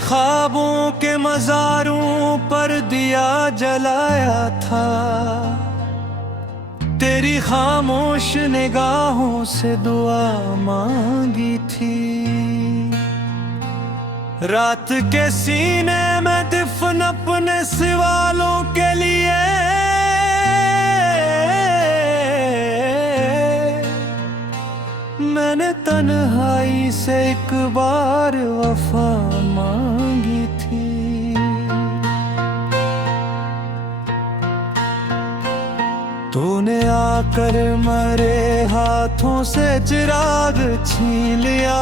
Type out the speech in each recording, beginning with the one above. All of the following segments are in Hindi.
ख्वाबों के मज़ारों पर दिया जलाया था, तेरी खामोश निगाहों से दुआ मांगी थी। रात के सीने में दफन अपने सवालों के लिए मैंने तन्हाई से एक बार वफा मांगी थी। तूने आकर मरे हाथों से चिराग छीन लिया,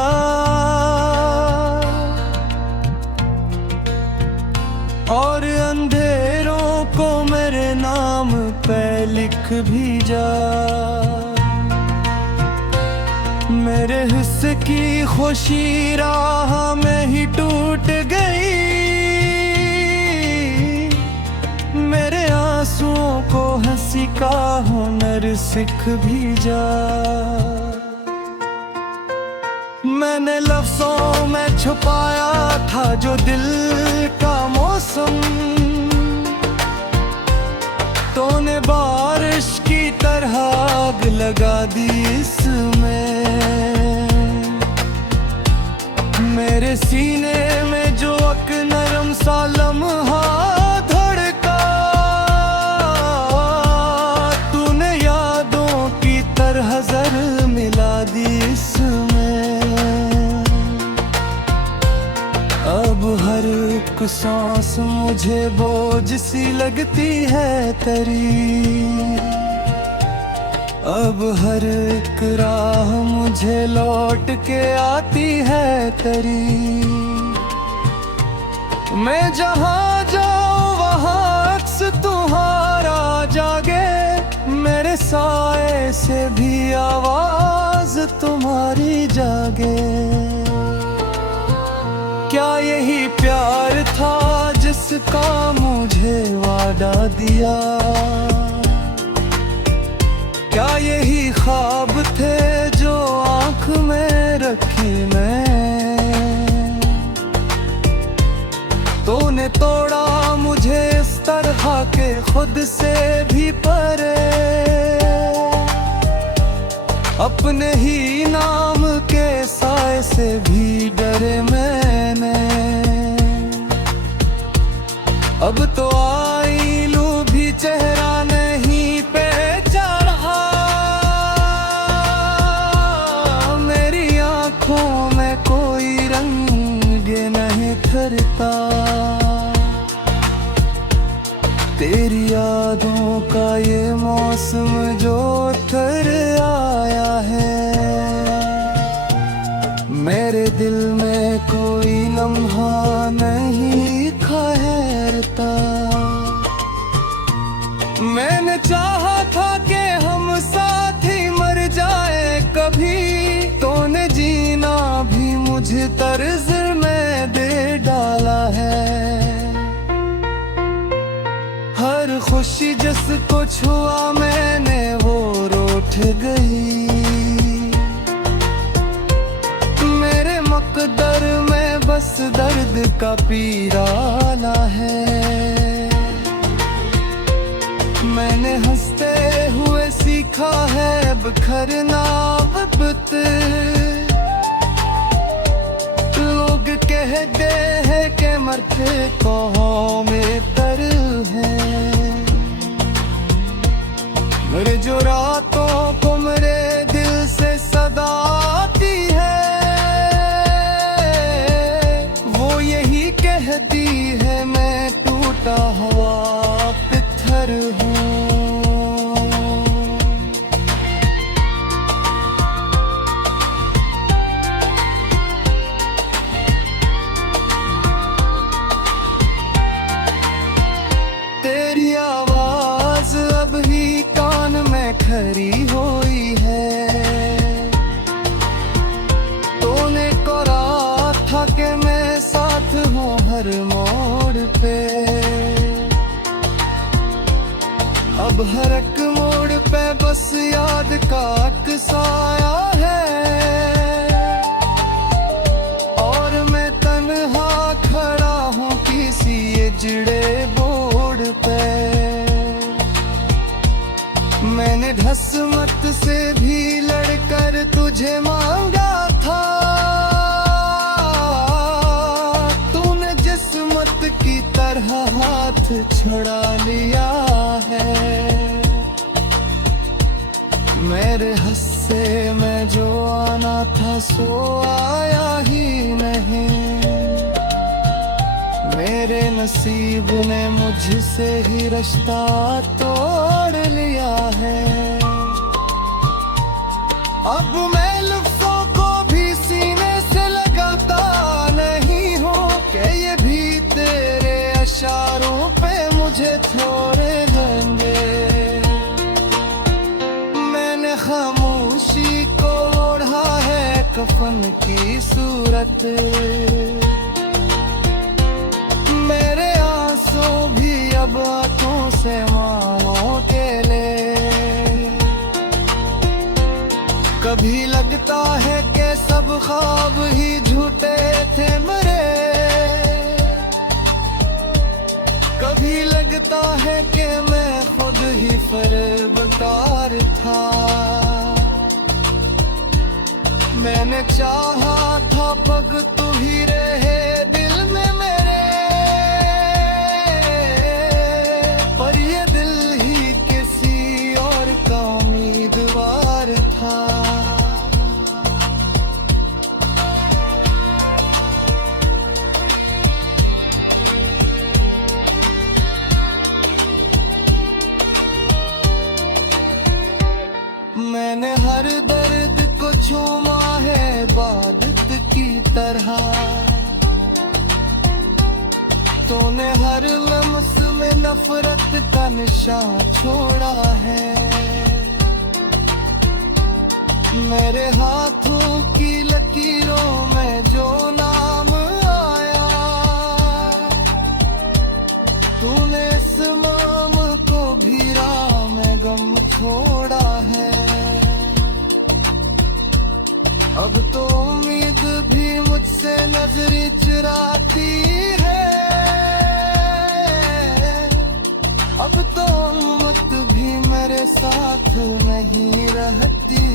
और अंधेरों को मेरे नाम पे लिख भेजा। मेरे हिस्से की खुशी राह में ही टूट गई, मेरे आंसुओं को हंसी का हुनर सीख भेजा। मैंने लफ्जों में छुपाया था जो दिल का मौसम, तूने बारिश की तरह आग लगा दी इसमें। मेरे सीने में जो एक नरम सा लम्हा धड़का, तूने यादों की तरह जर मिला दी इसमें। अब हर एक सांस मुझे बोझ सी लगती है तेरी, अब हर एक राह मुझे लौट के आती है तेरी। मैं जहाँ जाऊँ वहाँ अक्स तुम्हारा जागे, मेरे साए से भी आवाज तुम्हारी जागे। क्या यही प्यार था जिसका मुझे वादा दिया, क्या यही ख्वाब थे जो आँख में रखी मैं। तूने तोड़ा मुझे इस तरह के खुद से भी परे, अपने ही नाम के साए से भी डरे मैंने। अब तो आईलू भी चेहरा नहीं पहचाना, मेरी आंखों में कोई रंग नहीं ठहरता। तेरी यादों का ये मौसम जो उतर आया है, मेरे दिल में कोई लम्हा नहीं ठहरता। मैंने चाहा था कि हम साथ ही मर जाए कभी, तूने जीना भी मुझे तर्ज में दे डाला है। हर खुशी जिसको छुआ मैंने वो रूठ गई, मेरे मकदर में बस दर्द का पीराना है। मैंने हंसते हुए सीखा है बिखरना वक्त, लोग कहते हैं कि मरते कोहों में तर है। मेरे जो रातों को मेरे दिल से सदा आती है, वो यही कहती है मैं टूटा हुआ पत्थर हूँ। तेरी आवाज अब ही कान में खरी हुई है, तूने कहा था कि मैं साथ हूँ हर मोड़ पे। अब हर एक मोड़ पे बस याद का अक्साया है, और मैं तन्हा खड़ा उजड़े बोर्ड पे। मैंने ढस्मत से भी लड़कर तुझे मांगा था, तूने जिस्मत की तरह हाथ छुड़ा लिया है। मेरे हिस्से में जो आना था सो आया ही नहीं। मेरे नसीब ने मुझसे ही रिश्ता तोड़ लिया है। अब मैं लफ्ज़ों को भी सीने से लगाता नहीं हूँ कि ये भी तेरे इशारों पे मुझे थोड़े देंगे। मैंने खामोशी को ओढ़ा है कफन की सूरत, मेरे आंसू भी अब आंखों से मानो के ले। कभी लगता है कि सब ख्वाब ही झूठे थे मेरे, कभी लगता है कि मैं खुद ही फरेबकार था। मैंने चाहा था पग तू ही रहे दिल में मेरे, पर ये दिल ही किसी और का उम्मीदवार था। मैंने हर दर्द को छूमा है इबादत की तरह, तूने हर लम्स में नफरत का निशान छोड़ा है। मेरे हाथों की लकीरों में जो नाम आया, तूने इस नाम को भी राह में गम छोड़ा है। अब तो उम्मीद भी मुझसे नजरें चुराती है, अब तो उम्मत भी मेरे साथ नहीं रहती।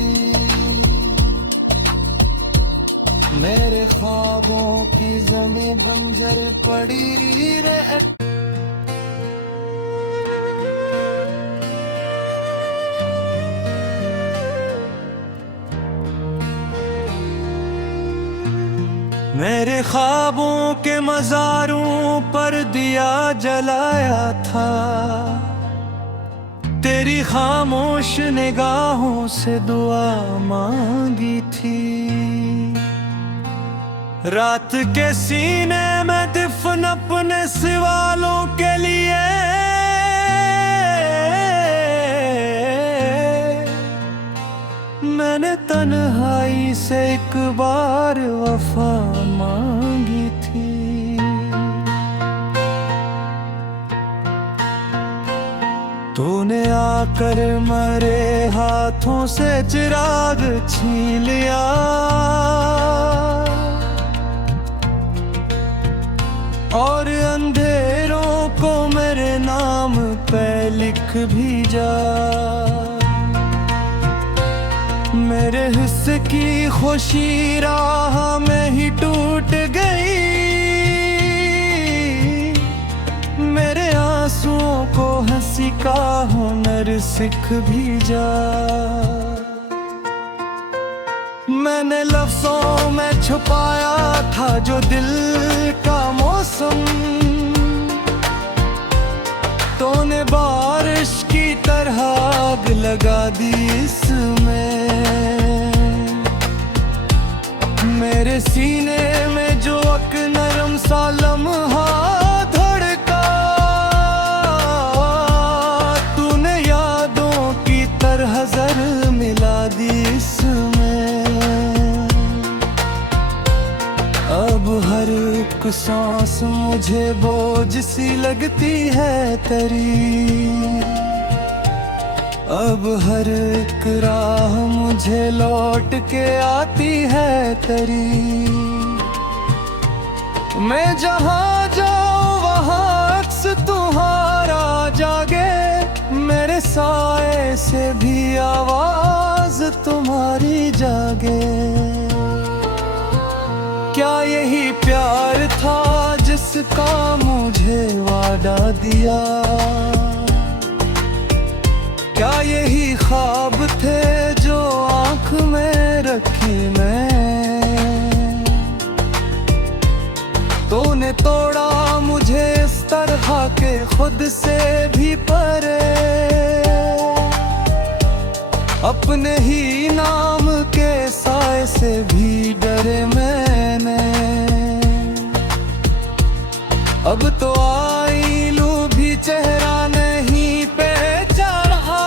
मेरे ख्वाबों की ज़मीं बंजर पड़ी रहती। मेरे ख्वाबों के मज़ारों पर दिया जलाया था, तेरी खामोश निगाहों से दुआ मांगी थी। रात के सीने में दफन अपने सवालों के लिए, मैंने तन्हाई से एक बार वफा मांगी थी। तूने आकर मेरे हाथों से चिराग छीन लिया, और अंधेरों को मेरे नाम पे लिख भी जा। मेरे हिस्से की खुशी राह में ही टूट गई, मेरे आंसुओं को हंसी का हुनर सीख भी जा। मैंने लफ्ज़ों में छुपाया था जो दिल का मौसम, तूने बारिश की तरह आग लगा दी इसमें। मेरे सीने में जो एक नरम सा लम्हा धड़का, तूने यादों की तरह जर मिला दी इसमें। अब हर एक सांस मुझे बोझ सी लगती है तेरी, अब हर एक राह मुझे लौट के आती है तेरी। मैं जहाँ जाऊँ वहाँ आवाज तुम्हारी जागे। क्या यही प्यार था जिसका मुझे वादा दिया? क्या यही ख्वाब थे जो आँख में रखे मैं? तूने तोड़ा मुझे इस तरह के खुद से भी परे, अपने ही नाम के साए से भी डरे मैंने। अब तो आईलू भी चेहरा नहीं पहचान रहा,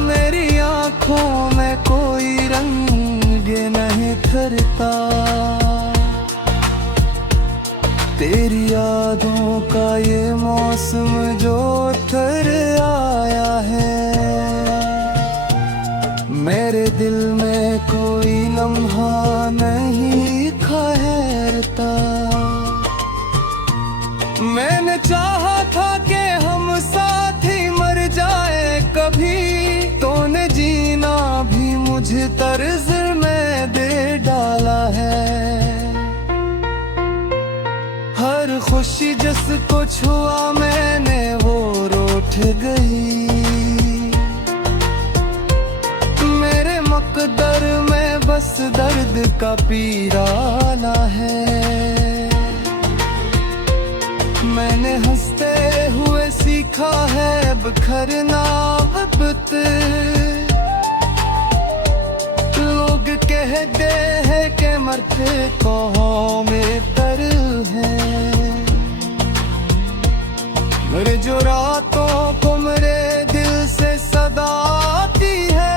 मेरी आंखों में कोई रंग नहीं ठहरता। तेरी यादों का ये मौसम जो उतर आया है, मेरे दिल में कोई लम्हा नहीं ठहरता। मैंने चाहा था कि हम साथ ही मर जाए कभी, तूने जीना भी मुझे तर्ज में दे डाला है। हर खुशी जिसको छुआ मैंने वो रूठ गई, मेरे मकदर में बस दर्द का पीराना है। मैंने हंसते हुए सीखा है बिखरना वक्त, लोग कहते हैं कि मरते कौमों में तर है। मेरे जो रातों को मेरे दिल से सदा आती है,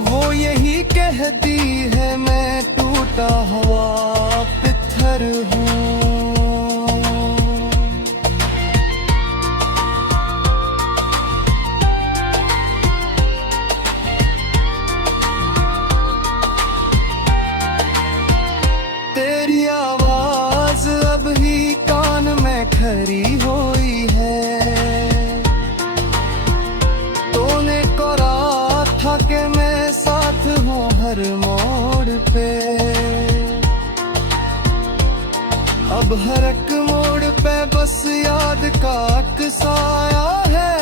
वो यही कहती है मैं टूटा हुआ पत्थर हूँ। तेरी आवाज अब ही कान में खरी हुई है, तूने कहा था कि मैं साथ हूँ हर मोड़ पे। अब हर एक मोड़ पे बस याद का अक्साया है,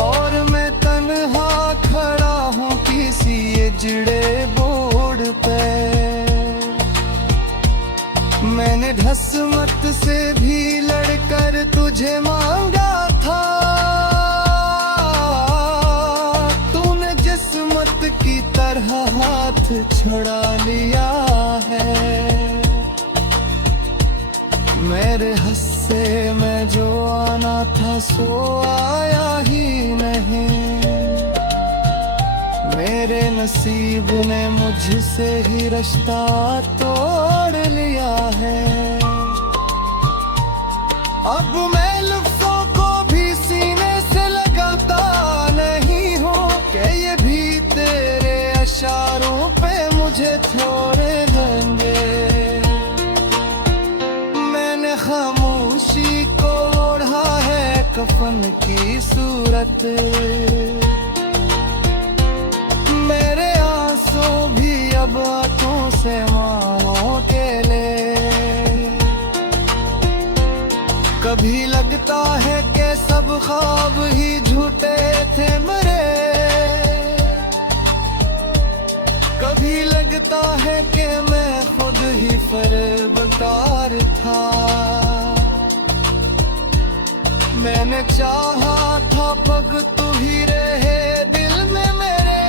और मैं तन्हा खड़ा हूँ किसी उजड़े बोर्ड पे। मैंने ढस्मत से भी लड़कर तुझे मांगा था, तूने जिस्मत की तरह हाथ छुड़ा लिया है। मेरे हिस्से में जो आना था सो आया ही नहीं, मेरे नसीब ने मुझसे ही रिश्ता तोड़ लिया है। अब मैं लफ्ज़ों को भी सीने से लगाता नहीं हूँ कि ये भी तेरे इशारों पे मुझे थोड़े देंगे। मैंने खामोशी को ओढ़ा है कफन की सूरत, मेरे आंसू भी अब आंखों से मानो के ले। कभी लगता है कि सब ख्वाब ही झूठे थे मेरे, कभी लगता है कि मैं खुद ही फरेबकार था। मैंने चाहा था पग तू ही रहे दिल में मेरे,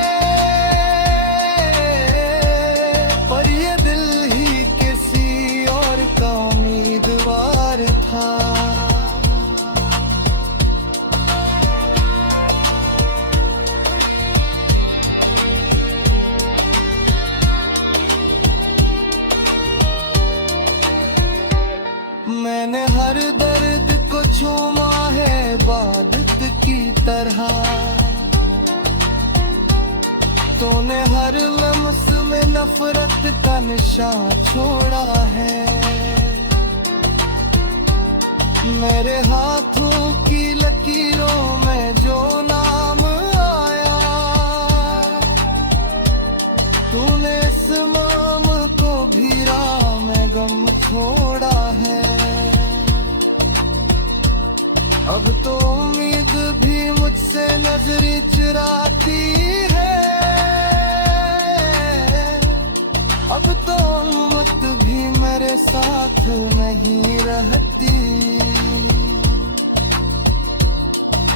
पर ये दिल ही किसी और का उम्मीदवार था। मैंने हर दर्द को छूमा है इबादत की तरह, तूने हर लम्स में नफरत का निशान छोड़ा है। मेरे हाथों की लकीरों में जो नाम आया, तूने इस माम को भी राह में गम छोड़ा है। अब तो उम्मीद भी मुझसे नजरें चुराती है, अब तो उम्मत भी मेरे साथ नहीं रहती।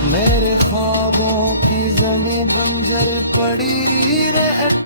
मेरे ख्वाबों की ज़मीं बंजर पड़ी रहती।